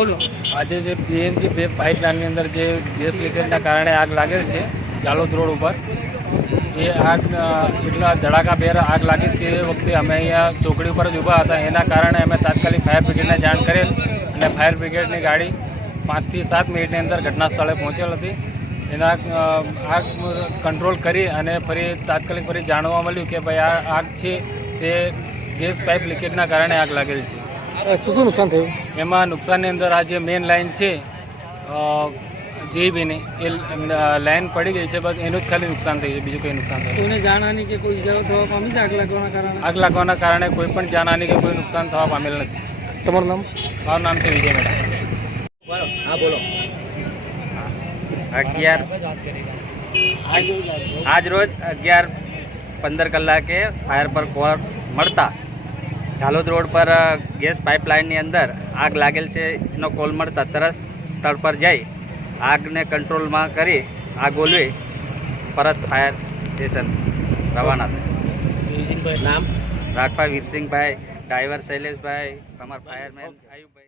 બોલો. આજે જે પીએનજી બે પાઇપલાઇનની અંદર જે ગેસ લીકેજના કારણે આગ લાગેલ છે જાલોદ રોડ ઉપર, એ આગ એટલા ધડાકાભેર આગ લાગી તે વખતે અમે અહીંયા ચોકડી ઉપર જ ઊભા હતા. એના કારણે અમે તાત્કાલિક ફાયર બ્રિગેડને જાણ કરેલ અને ફાયર બ્રિગેડની ગાડી 5 થી 7 મિનિટની અંદર ઘટના સ્થળે પહોંચેલ હતી. એના આગ કંટ્રોલ કરી અને તાત્કાલિક ફરી જાણવા મળ્યું કે ભાઈ આ આગ છે તે ગેસ પાઇપ લીકેજના કારણે આગ લાગેલ છે. શું નુકસાન થયું? એમાં નુકસાનની અંદર આ જે મેઇન લાઇન છે જીબીની, એ લાઇન પડી ગઈ છે. બસ એનું જ ખાલી નુકસાન થયું છે, બીજું કોઈ નુકસાન થયું. કોઈને જાનહાની કે કોઈ ઇજાઓ થવા પામી છે આગ લાગવાના કારણે? આગ લાગવાના કારણે કોઈ પણ જાનહાની કે કોઈ નુકસાન થવા પામેલ નથી. તમારું નામ? મારું નામ છે વિજય મેડા. હા બોલો. 11 આજ રોજ 11:15 કલાકે ફાયર પર કોલ મળતા ઝાલોદ રોડ પર ગેસ પાઇપલાઇનની અંદર આગ લાગેલ છે એનો કોલ મળતા તરત સ્થળ પર જઈ આગને કંટ્રોલમાં કરી આગ ઓલવી પરત ફાયર સ્ટેશન રવાના થયા. નામ? રાઠવા વીરસિંહભાઈ, ડ્રાઈવર શૈલેષભાઈ, અમારા ફાયરમેન આયુબભાઈ.